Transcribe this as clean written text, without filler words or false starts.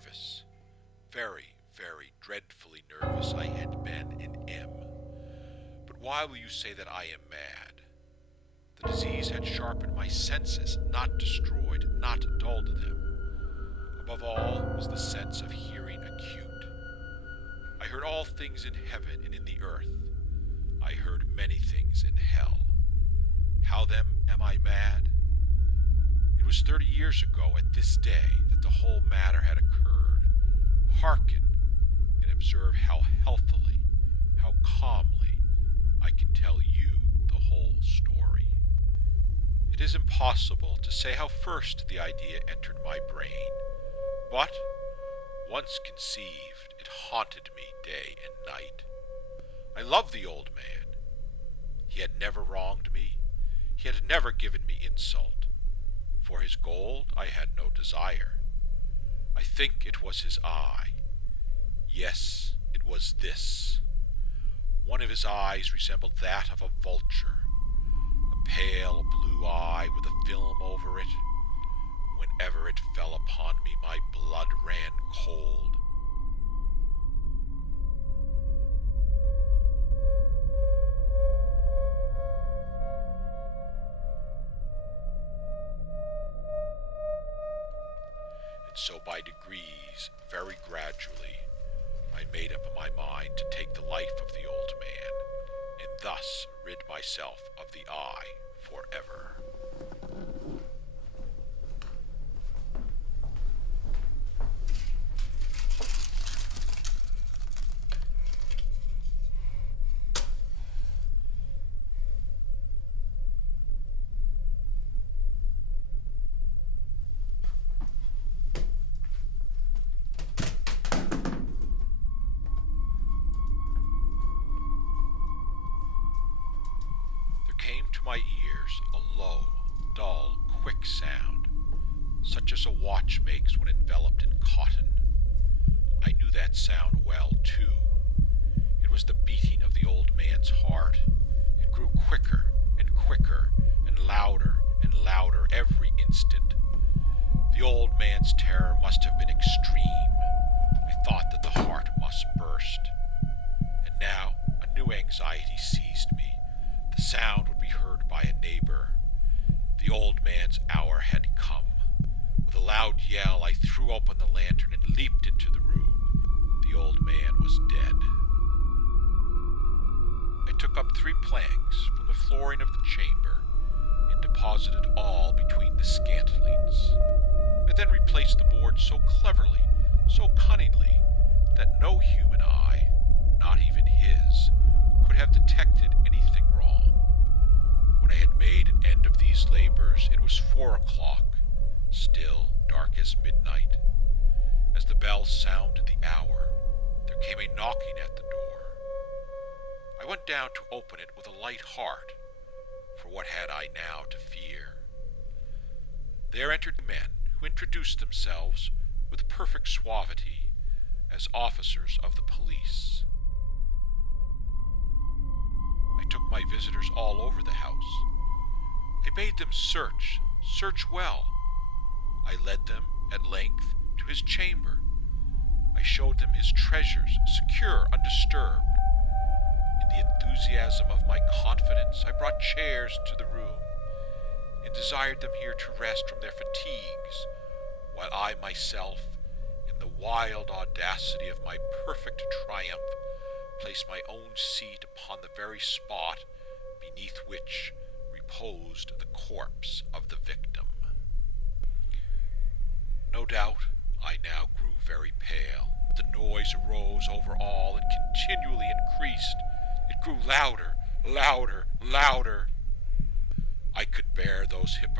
nervous. Very, very dreadfully nervous I had been in M. But why will you say that I am mad? The disease had sharpened my senses, not destroyed, not dulled them. Above all was the sense of hearing acute. I heard all things in heaven and in the earth. I heard many things in hell. How then am I mad? It was 30 years ago at this day that the whole matter had occurred. Hearken and observe how healthily, how calmly I can tell you the whole story. It is impossible to say how first the idea entered my brain, but, once conceived, it haunted me day and night. I loved the old man. He had never wronged me. He had never given me insult. For his gold I had no desire. I think it was his eye. Yes, it was this. One of his eyes resembled that of a vulture, a pale blue eye with a film over it. Whenever it fell upon me, my blood ran cold. And so by degrees, very gradually, I made up my mind to take the life of the old man, and thus rid myself of the eye forever. My ears a low, dull, quick sound, such as a watch makes when enveloped in cotton. I knew that sound well, too. It was the beating of the old man's heart. It grew quicker and quicker and louder every instant. The old man's terror must have been extreme. I thought that the heart must burst. And now a new anxiety seized me. The sound would be heard by a neighbor. The old man's hour had come. With a loud yell, I threw open the lantern and leaped into the room. The old man was dead. I took up 3 planks from the flooring of the chamber and deposited all between the scantlings. I then replaced the board so cleverly, so cunningly, that no human eye, not even his, could have detected anything wrong. When I had made an end of these labors, it was 4 o'clock, still dark as midnight. As the bell sounded the hour, there came a knocking at the door. I went down to open it with a light heart, for what had I now to fear? There entered men who introduced themselves with perfect suavity as officers of the police. I took my visitors all over the house. I bade them search well. I led them, at length, to his chamber. I showed them his treasures, secure, undisturbed. In the enthusiasm of my confidence, I brought chairs into the room, and desired them here to rest from their fatigues, while I myself, in the wild audacity of my perfect triumph, placed my own seat upon the very spot beneath which reposed the corpse of the victim. No doubt I now grew very pale. The noise arose over all and continually increased. It grew louder. I could bear those hypocrites